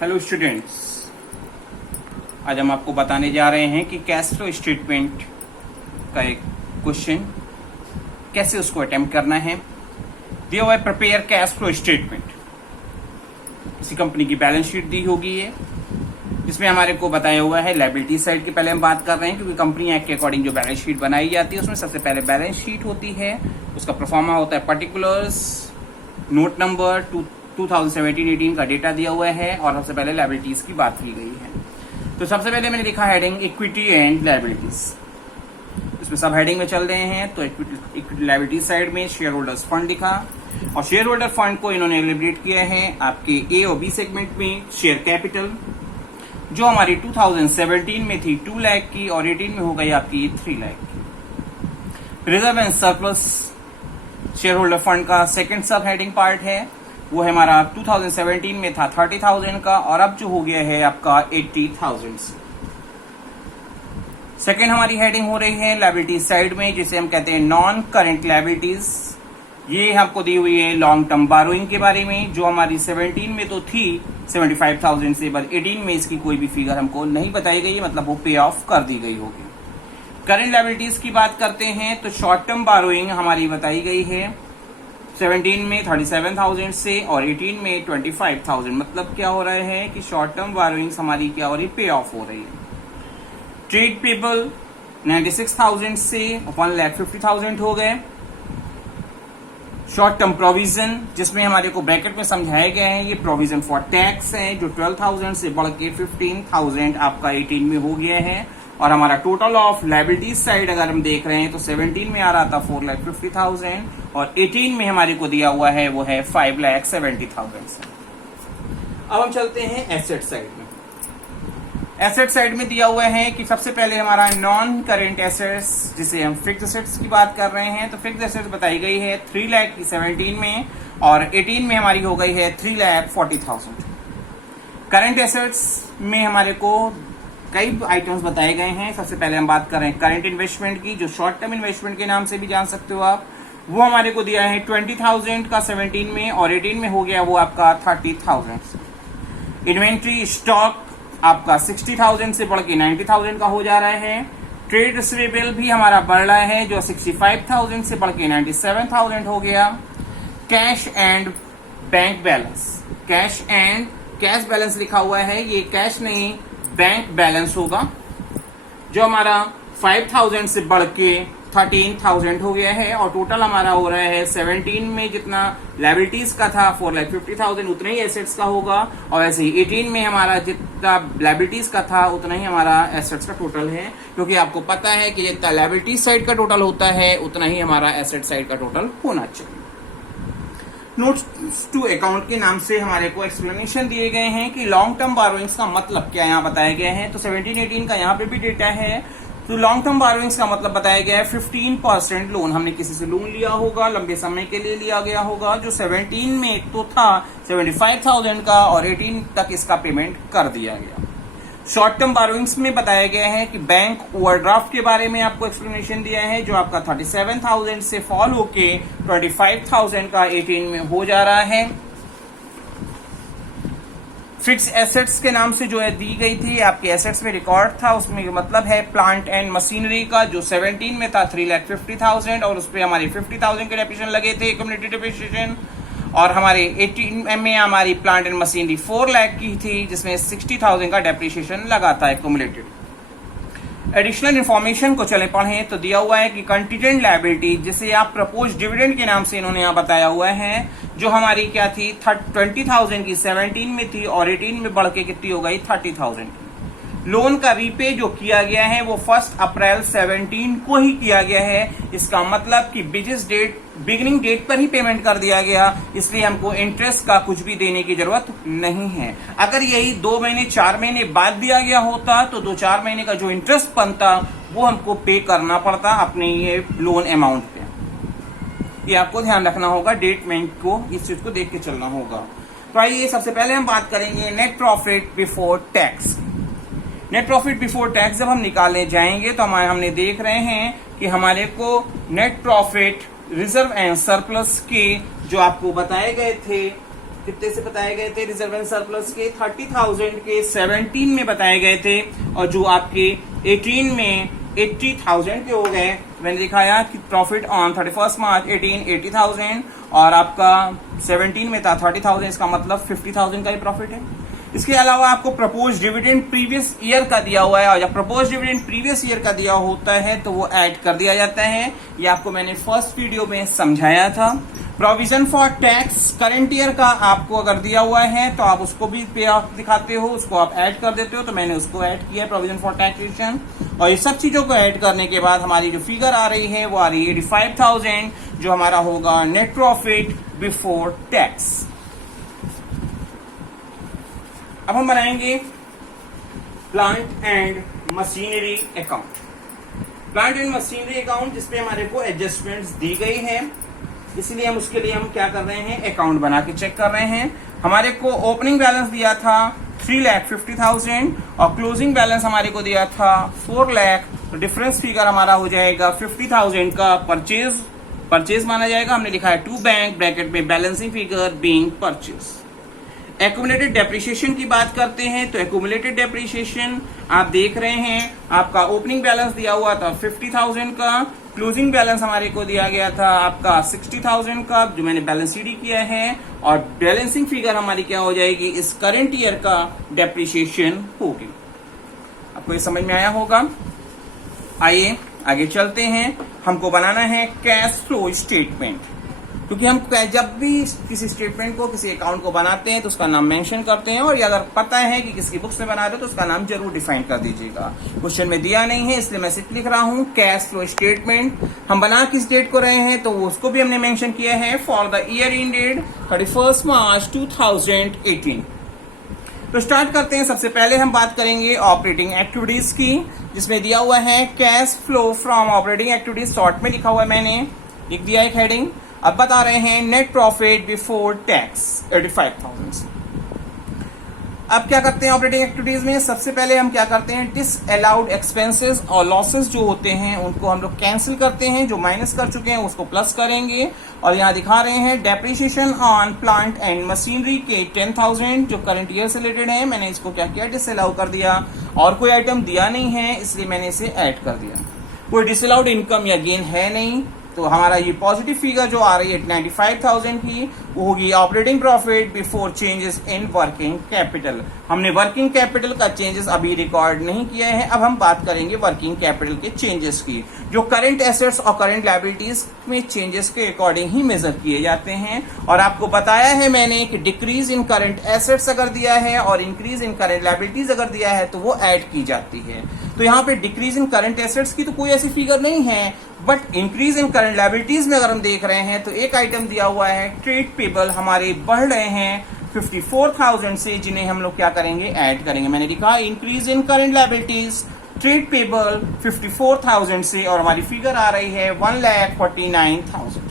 Hello students, आज हम आपको बताने जा रहे हैं कि कैश फ्लो स्टेटमेंट का एक क्वेश्चन कैसे उसको अटेम्प्ट करना है। दिया हुआ है प्रिपेयर कैश फ्लो स्टेटमेंट। किसी कंपनी की बैलेंस शीट दी होगी है जिसमें हमारे को बताया हुआ है लायबिलिटी साइड की पहले हम बात कर रहे हैं, क्योंकि कंपनी एक्ट के अकॉर्डिंग जो बैलेंस शीट बनाई जाती है उसमें सबसे पहले बैलेंस शीट होती है, उसका प्रोफार्मा होता है पर्टिकुलर्स, नोट नंबर 2017-18 का डेटा दिया हुआ है और सबसे पहले लायबिलिटीज की बात की गई है। तो सबसे पहले मैंने लिखा हेडिंग इक्विटी एंड लायबिलिटीज। इसमें सब हेडिंग में चल रहे हैं। तो इक्विटी लायबिलिटी साइड में शेयर होल्डर्स फंड लिखा और शेयर होल्डर फंड को इन्होंने एलिब्रेट किया है आपके ए और बी सेगमेंट में। शेयर कैपिटल जो हमारी 2017 में थी 2 लाख की और 18 में हो गई आपकी 3 लाख की। Reserve and surplus share holder fund का सेकंड सब हेडिंग पार्ट है, वो है हमारा 2017 में था 30,000 का और अब जो हो गया है आपका 80,000 से। सेकेंड हमारी हेडिंग हो रही है लायबिलिटी साइड में, जिसे हम कहते हैं नॉन करेंट लायबिलिटीज। ये आपको दी हुई है लॉन्ग टर्म बारोइंग के बारे में, जो हमारी 17 में तो थी 75,000 से, पर 18 में इसकी कोई भी फिगर हमको नहीं बताई गई, मतलब वो पे ऑफ कर दी गई होगी। करेंट लायबिलिटीज की बात करते हैं तो शॉर्ट टर्म बारोइंग हमारी बताई गई है 17 में 37,000 से और 18 में 25,000। मतलब क्या हो रहा है कि शॉर्ट टर्म बारोइंग्स हमारी क्या हो रही है, पे ऑफ हो रही है। ट्रेड पेबल 96,000 से 1,50,000 हो गए। शॉर्ट टर्म प्रोविजन जिसमें हमारे को ब्रैकेट में समझाया गया है, ये प्रोविजन फॉर टैक्स है, जो 12,000 से बढ़ के 15,000 आपका 18 में हो गया है। और हमारा टोटल ऑफ लायबिलिटीज साइड अगर हम देख रहे हैं तो 17 में आ रहा था 4,50,000 और 18 में हमारे को दिया हुआ है वो है 5,70,000 से। अब हम चलते हैं एसेट साइड में। एसेट साइड में दिया हुआ है कि सबसे पहले हमारा नॉन करेंट एसेट्स, जिसे हम फिक्स एसेट्स की बात कर रहे हैं, तो फिक्स एसेट्स बताई गई है 3 लाख की 17 में और 18 में हमारी हो गई है 3,40,000। करेंट एसेट्स में हमारे को कई आइटम्स बताए गए हैं। सबसे पहले हम बात कर रहे हैं करंट इन्वेस्टमेंट की, जो शॉर्ट टर्म इन्वेस्टमेंट के नाम से भी जान सकते हो आप। वो हमारे को दिया है 20,000 का 17 में और 18 में हो गया वो आपका 30,000। इन्वेंट्री स्टॉक आपका 60,000 से बढ़ के 90,000 का हो जा रहा है। ट्रेड रिसीवेबल भी हमारा बढ़ रहा है, जो 65,000 से बढ़ के 97,000 हो गया। Cash and bank balance, cash balance लिखा हुआ है, ये कैश नहीं बैंक बैलेंस होगा, जो हमारा 5,000 से बढ़ के 13,000 हो गया है। और टोटल हमारा हो रहा है 17 में जितना लायबिलिटीज का था 4,50,000 उतना ही एसेट्स का होगा, और ऐसे ही 18 में हमारा जितना लायबिलिटीज का था उतना ही हमारा एसेट्स का टोटल है, क्योंकि आपको पता है कि जितना लायबिलिटीज साइड का टोटल होता है उतना ही हमारा एसेट साइड का टोटल होना चाहिए। नोट्स टू अकाउंट के नाम से हमारे को एक्सप्लेनेशन दिए गए हैं कि लॉन्ग टर्म बारोइंग्स का मतलब क्या यहाँ बताया गया है। तो 17-18 का यहाँ पे भी डेटा है। तो लॉन्ग टर्म बारोइंग्स का मतलब बताया गया है 15% लोन हमने किसी से लोन लिया होगा, लंबे समय के लिए लिया गया होगा, जो 17 में तो था 75,000 का और 18 तक इसका पेमेंट कर दिया गया। शॉर्ट टर्म बारोइंग्स में बताया गया है कि बैंक ओवरड्राफ्ट के बारे में आपको एक्सप्लेनेशन दिया है, जो आपका 37,000 से फॉल होके 25,000 का 18 में हो जा रहा है। फिक्स एसेट्स के नाम से जो है दी गई थी, आपके एसेट्स में रिकॉर्ड था, उसमें मतलब है प्लांट एंड मशीनरी का, जो 17 में था 3,50,000 और उस पर हमारे 50,000 के डेप्रिसिएशन लगे थे, एक्यूमुलेटेड डेप्रिसिएशन। और हमारे 18 में हमारी प्लांट एंड मशीनरी 4 लाख की थी, जिसमें 60,000 का डेप्रिसिएशन लगा था एक्यूमुलेटेड। एडिशनल इन्फॉर्मेशन को चले पढ़ें तो दिया हुआ है कि कंटीजेंट लायबिलिटी, जिसे आप प्रपोज डिविडेंड के नाम से इन्होंने यहाँ बताया हुआ है, जो हमारी क्या थी 20,000 की 17 में थी और 18 में बढ़ के कितनी हो गई 30,000 की। लोन का रीपे जो किया गया है वो 1 अप्रैल 17 को ही किया गया है। इसका मतलब कि बिगिनिंग डेट पर ही पेमेंट कर दिया गया, इसलिए हमको इंटरेस्ट का कुछ भी देने की जरूरत नहीं है। अगर यही 2 महीने 4 महीने बाद दिया गया होता तो 2-4 महीने का जो इंटरेस्ट बनता वो हमको पे करना पड़ता अपने ये लोन अमाउंट पे। ये आपको ध्यान रखना होगा, डेटमेंट को इस चीज को देख के चलना होगा। तो आइए सबसे पहले हम बात करेंगे net profit before tax. Net profit before tax जब हम निकालने जाएंगे तो हमने देख रहे हैं कि हमारे को net profit reserve and surplus के जो आपको बताए गए थे कितने से बताए गए थे रिजर्व एंड सरप्लस के 30,000 के 17 में बताए गए थे, और जो आपके 18 में 80,000 के हो गए। मैंने दिखाया कि प्रॉफिट ऑन 31 मार्च 18 80,000 और आपका 17 में था 30,000, इसका मतलब 50,000 का ही प्रॉफिट है। इसके अलावा आपको प्रपोज डिविडेंड प्रीवियस ईयर का दिया हुआ है, और जब प्रपोज डिविडेंड प्रीवियस ईयर का दिया होता है तो वो ऐड कर दिया जाता है। ये आपको मैंने फर्स्ट वीडियो में समझाया था। Provision for tax current year का आपको अगर दिया हुआ है तो आप उसको भी पे ऑफ दिखाते हो, उसको आप ऐड कर देते हो, तो मैंने उसको ऐड किया है प्रोविजन फॉर टैक्सेशन। और ये सब चीजों को ऐड करने के बाद हमारी जो फिगर आ रही है वो आ रही है 85,000, जो हमारा होगा नेट प्रॉफिट बिफोर टैक्स। अब हम बनाएंगे plant and machinery account. Plant and machinery account जिसपे हमारे को एडजस्टमेंट्स दी गई है, इसलिए हम उसके लिए हम क्या कर रहे हैं, अकाउंट बना के चेक कर रहे हैं। हमारे को ओपनिंग बैलेंस दिया था 3,50,000 और क्लोजिंग बैलेंस हमारे को दिया था 4 लाख। तो डिफरेंस फिगर हमारा हो जाएगा 50,000 का परचेज माना जाएगा। हमने लिखा है टू बैंक ब्रैकेट में balancing figure being purchase. Accumulated depreciation की बात करते हैं तो एक्यूमुलेटेड डेप्रिसिएशन आप देख रहे हैं, आपका ओपनिंग बैलेंस दिया हुआ था 50,000 का, क्लोजिंग बैलेंस हमारे को दिया गया था आपका 60,000 का, जो मैंने बैलेंस शीट किया है, और बैलेंसिंग फिगर हमारी क्या हो जाएगी, इस करंट ईयर का डेप्रिसिएशन होगी। आपको ये समझ में आया होगा। आइए आगे चलते हैं। हमको बनाना है कैश फ्लो स्टेटमेंट, क्योंकि हम जब भी किसी स्टेटमेंट को, किसी अकाउंट को बनाते हैं तो उसका नाम मेंशन करते हैं, और ये अगर पता है कि किसकी बुक्स में बना रहे हो तो उसका नाम जरूर डिफाइन कर दीजिएगा। क्वेश्चन में दिया नहीं है इसलिए मैं सिर्फ लिख रहा हूं कैश फ्लो स्टेटमेंट। हम बना किस डेट को रहे हैं तो उसको भी हमने मेंशन किया है, फॉर द ईयर एंडेड 31 मार्च 2018। तो स्टार्ट करते हैं। सबसे पहले हम बात करेंगे ऑपरेटिंग एक्टिविटीज की, जिसमें दिया हुआ है cash flow from operating activities, short में लिखा हुआ है, मैंने लिख दिया एक हेडिंग। अब बता रहे हैं नेट प्रॉफिट बिफोर टैक्स 85,000। अब क्या करते हैं ऑपरेटिंग एक्टिविटीज में, सबसे पहले हम क्या करते हैं, डिसअलाउड एक्सपेंसेस और लॉसेस जो होते हैं उनको हम लोग कैंसिल करते हैं, जो माइनस कर चुके हैं उसको प्लस करेंगे। और यहाँ दिखा रहे हैं depreciation on plant and machinery के 10,000 जो करंट ईयर से रिलेटेड है, मैंने इसको क्या किया, डिसअलाउ कर दिया। और कोई आइटम दिया नहीं है इसलिए मैंने इसे ऐड कर दिया। कोई डिसअलाउड इनकम या गेन है नहीं, तो हमारा ये पॉजिटिव फिगर जो आ रही है 95,000 की, वो होगी operating profit before changes in working capital. हमने वर्किंग कैपिटल का चेंजेस अभी रिकॉर्ड नहीं किया है, अब हम बात करेंगे वर्किंग कैपिटल के चेंजेस की, जो करंट एसेट्स और करंट लायबिलिटीज में चेंजेस के अकॉर्डिंग ही मेजर किए जाते हैं। और आपको बताया है मैंने कि डिक्रीज इन करंट एसेट्स अगर दिया है और इंक्रीज इन करंट लायबिलिटीज अगर दिया है तो वो ऐड की जाती है। तो यहाँ पे डिक्रीज इन करंट एसेट्स की तो कोई ऐसी फिगर नहीं है, but increase in current liabilities में अगर हम देख रहे हैं तो एक आइटम दिया हुआ है ट्रेड पेबल हमारे बढ़ रहे हैं 54,000 से, जिन्हें हम लोग क्या करेंगे, ऐड करेंगे। मैंने लिखा increase in current liabilities trade payable 54,000 से, और हमारी फिगर आ रही है 1,49,000।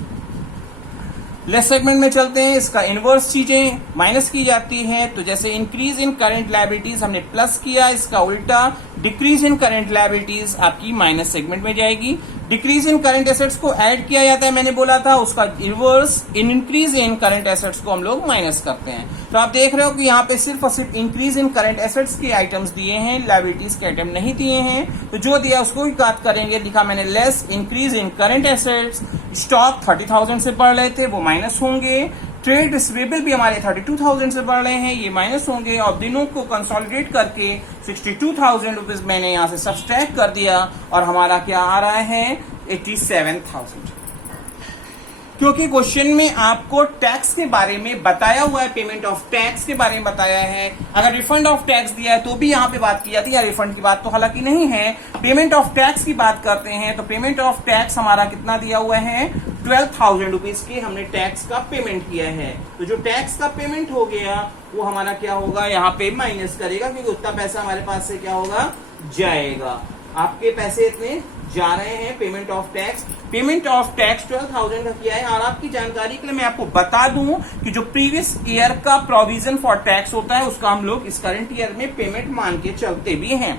लेस सेगमेंट में चलते हैं। इसका इनवर्स चीजें माइनस की जाती हैं, तो जैसे इंक्रीज इन करंट लायबिलिटीज हमने प्लस किया, इसका उल्टा डिक्रीज इन करंट लायबिलिटीज आपकी माइनस सेगमेंट में जाएगी। डिक्रीज इन करंट एसेट्स को ऐड किया जाता है, मैंने बोला था, उसका inverse increase in current assets को हम लोग माइनस करते हैं। तो आप देख रहे हो कि यहाँ पे सिर्फ और सिर्फ इंक्रीज इन करंट एसेट्स के आइटम्स दिए हैं, लायबिलिटीज के आइटम नहीं दिए हैं। तो जो दिया उसको ही बात करेंगे। लिखा मैंने less increase in current assets, stock 30,000 से बढ़ रहे थे वो माइनस होंगे, ट्रेड रिसीवेबल भी हमारे 32,000 से बढ़ रहे हैं, ये माइनस होंगे, और दिनों को कंसोलिडेट करके 62,000 रुपीज मैंने यहाँ से सब्सट्रैक्ट कर दिया, और हमारा क्या आ रहा है 87,000। क्योंकि क्वेश्चन में आपको टैक्स के बारे में बताया हुआ है, पेमेंट ऑफ टैक्स के बारे में बताया है। अगर रिफंड ऑफ टैक्स दिया है तो भी यहाँ पे बात की जाती है, रिफंड की बात तो हालांकि नहीं है। पेमेंट ऑफ टैक्स की बात करते हैं तो पेमेंट ऑफ टैक्स हमारा कितना दिया हुआ है, 12,000 रुपीज की हमने टैक्स का पेमेंट किया है। तो जो टैक्स का पेमेंट हो गया वो हमारा क्या होगा, यहाँ पे माइनस करेगा, क्योंकि उतना पैसा हमारे पास से क्या होगा, जाएगा। आपके पैसे इतने जा रहे हैं payment of tax. Payment of tax 12,000 का किया है। और आपकी जानकारी के लिए मैं आपको बता दूं कि जो प्रीवियस ईयर का प्रोविजन फॉर टैक्स होता है उसका हम लोग इस करंट ईयर में पेमेंट मान के चलते भी हैं।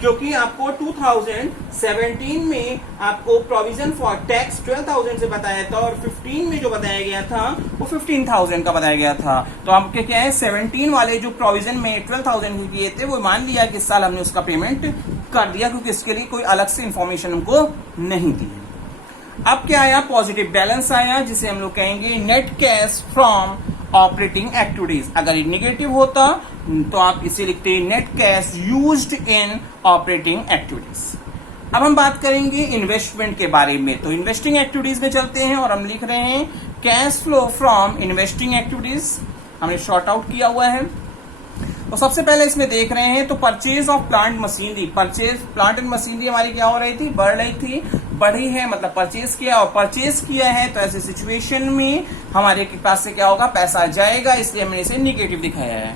क्योंकि आपको 2017 में आपको प्रोविजन फॉर टैक्स 12,000 से बताया था और 15 में जो बताया गया था वो 15,000 का बताया गया था। तो आपके क्या है 17 वाले जो प्रोविजन में 12,000 किए थे वो मान लिया कि इस साल हमने उसका पेमेंट कर दिया, क्योंकि इसके लिए कोई अलग से इंफॉर्मेशन हमको नहीं दी है। अब क्या आया, पॉजिटिव बैलेंस आया, जिसे हम लोग कहेंगे net cash from operating activities. अगर ये निगेटिव होता तो आप इसे लिखते हैं net cash used in operating activities. अब हम बात करेंगे इन्वेस्टमेंट के बारे में। तो इन्वेस्टिंग एक्टिविटीज में चलते हैं और हम लिख रहे हैं cash flow from investing activities, हमने शॉर्ट आउट किया हुआ है। तो सबसे पहले इसमें देख रहे हैं तो purchase of plant machinery, purchase plant and machinery हमारी क्या हो रही थी, बढ़ रही थी, बढ़ी है मतलब परचेज किया, और परचेज किया है तो ऐसे सिचुएशन में हमारे के पास से क्या होगा, पैसा जाएगा, इसलिए हमने इसे निगेटिव दिखाया है।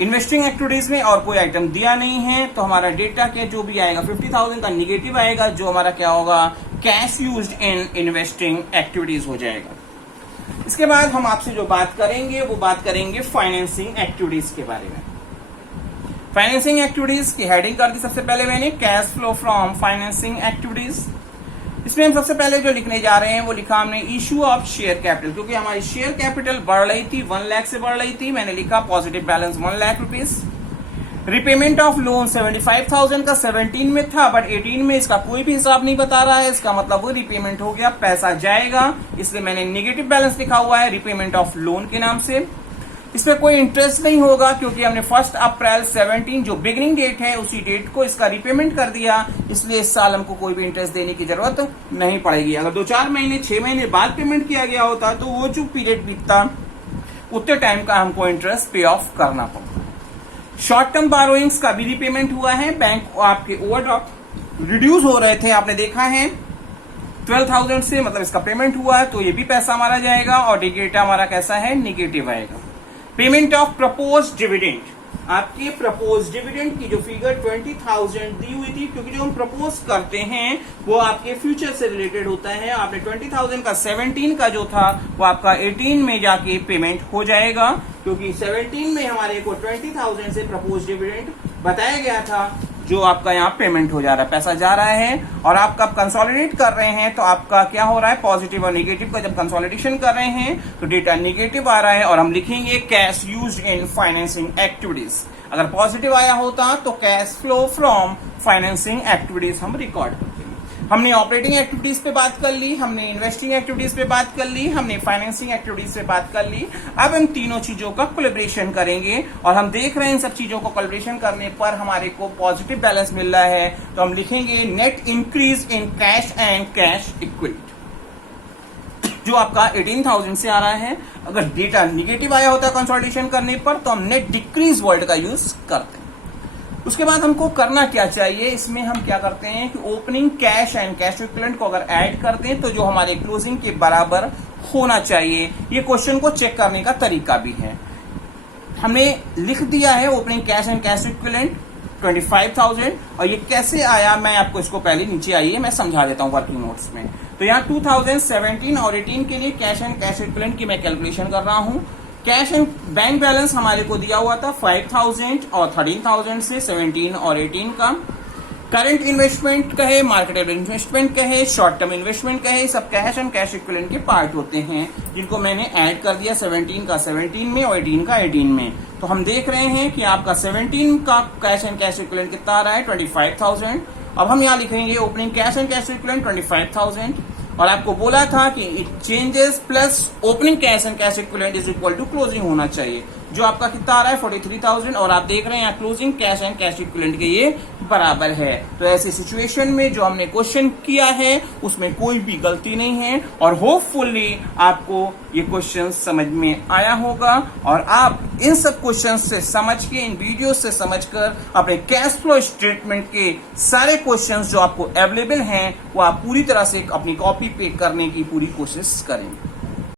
इन्वेस्टिंग एक्टिविटीज में और कोई आइटम दिया नहीं है तो हमारा डेटा के जो भी आएगा 50,000 का निगेटिव आएगा, जो हमारा क्या होगा, cash used in investing activities हो जाएगा। इसके बाद हम आपसे जो बात करेंगे वो बात करेंगे फाइनेंसिंग एक्टिविटीज के बारे में। फाइनेंसिंग एक्टिविटीज की हेडिंग कर दी सबसे पहले मैंने, cash flow from financing activities. इसमें हम सबसे पहले जो लिखने जा रहे हैं वो लिखा हमने इशू ऑफ शेयर कैपिटल, क्योंकि हमारी शेयर कैपिटल बढ़ रही थी, 1 लाख से बढ़ रही थी, मैंने लिखा positive balance 1 lakh rupees. Repayment of loan 75,000 का 17 में था, बट 18 में इसका कोई भी हिसाब नहीं बता रहा है, इसका मतलब वो रिपेमेंट हो गया, पैसा जाएगा, इसलिए मैंने निगेटिव बैलेंस लिखा हुआ है रिपेमेंट ऑफ लोन के नाम से। इसमें कोई इंटरेस्ट नहीं होगा क्योंकि हमने 1 अप्रैल 17 जो बिगिनिंग डेट है उसी डेट को इसका रिपेमेंट कर दिया, इसलिए इस साल हमको कोई भी इंटरेस्ट देने की जरूरत नहीं पड़ेगी। अगर 2-4 महीने 6 महीने बाद पेमेंट किया गया होता तो वो जो पीरियड बीतता उतने टाइम का हमको इंटरेस्ट पे ऑफ करना पड़ता। शॉर्ट टर्म बारोइंग्स का भी रिपेमेंट हुआ है, बैंक आपके ओवरड्राफ्ट रिड्यूस हो रहे थे, आपने देखा है 12,000 से, मतलब इसका पेमेंट हुआ है तो ये भी पैसा हमारा जाएगा और डेटा हमारा कैसा है, निगेटिव आएगा। पेमेंट ऑफ प्रपोज डिविडेंड, आपके प्रपोज डिविडेंड की जो फिगर 20,000 दी हुई थी, क्योंकि जो हम प्रपोज करते हैं वो आपके फ्यूचर से रिलेटेड होता है, आपने 20,000 का 17 का जो था वो आपका 18 में जाके पेमेंट हो जाएगा, क्योंकि 17 में हमारे को 20,000 से प्रपोज डिविडेंड बताया गया था, जो आपका यहाँ पेमेंट हो जा रहा है, पैसा जा रहा है। और आप कब कंसोलिडेट कर रहे हैं तो आपका क्या हो रहा है, पॉजिटिव और नेगेटिव का जब कंसोलिडेशन कर रहे हैं तो डेटा नेगेटिव आ रहा है और हम लिखेंगे cash used in financing activities. अगर पॉजिटिव आया होता तो cash flow from financing activities हम रिकॉर्ड करते हैं। हमने ऑपरेटिंग एक्टिविटीज पे बात कर ली, हमने इन्वेस्टिंग एक्टिविटीज पे बात कर ली, हमने फाइनेंसिंग एक्टिविटीज पे बात कर ली। अब हम तीनों चीजों का कोलैबोरेशन करेंगे और हम देख रहे हैं इन सब चीजों को कोलैबोरेशन करने पर हमारे को पॉजिटिव बैलेंस मिल रहा है, तो हम लिखेंगे net increase in cash and cash equivalent, जो आपका 18,000 से आ रहा है। अगर डेटा निगेटिव आया होता है कंसोलिडेशन करने पर तो हम नेट डिक्रीज वर्ड का यूज करते हैं। उसके बाद हमको करना क्या चाहिए, इसमें हम क्या करते हैं कि opening cash and cash equivalent को अगर ऐड कर दें तो जो हमारे क्लोजिंग के बराबर होना चाहिए, ये क्वेश्चन को चेक करने का तरीका भी है। हमने लिख दिया है opening cash and cash equivalent 25,000, और ये कैसे आया मैं आपको इसको पहले नीचे आइए मैं समझा देता हूँ वर्किंग नोट्स में। तो यहाँ 2017 और 18 के लिए कैश एंड कैश इक्विवेलेंट की मैं कैलकुलेशन कर रहा हूँ। कैश एंड बैंक बैलेंस हमारे को दिया हुआ था 5,000 और 13,000 से 17 और 18 का। करंट इन्वेस्टमेंट कहे, मार्केटेबल इन्वेस्टमेंट कहे, शॉर्ट टर्म इन्वेस्टमेंट कहे, सब कैश एंड कैश इक्विवेलेंट के पार्ट होते हैं, जिनको मैंने ऐड कर दिया 17 का 17 में और 18 का 18 में। तो हम देख रहे हैं कि आपका 17 का कैश एंड कैश इक्विवेलेंट कितना आ रहा है, 25,000। अब हम यहाँ लिखेंगे opening cash and cash equivalent 25,000, और आपको बोला था कि changes plus opening cash and cash equivalent is equal to closing होना चाहिए, जो आपका कितना आ रहा है 43,000, और आप देख रहे हैं यहाँ closing cash and cash equivalent के ये बराबर है। तो ऐसी सिचुएशन में जो हमने क्वेश्चन किया है उसमें कोई भी गलती नहीं है, और होपफुली आपको ये क्वेश्चन समझ में आया होगा, और आप इन सब क्वेश्चन से समझ के, इन वीडियो से समझकर अपने कैश फ्लो स्टेटमेंट के सारे क्वेश्चन जो आपको अवेलेबल हैं वो आप पूरी तरह से अपनी कॉपी पे करने की पूरी कोशिश करेंगे।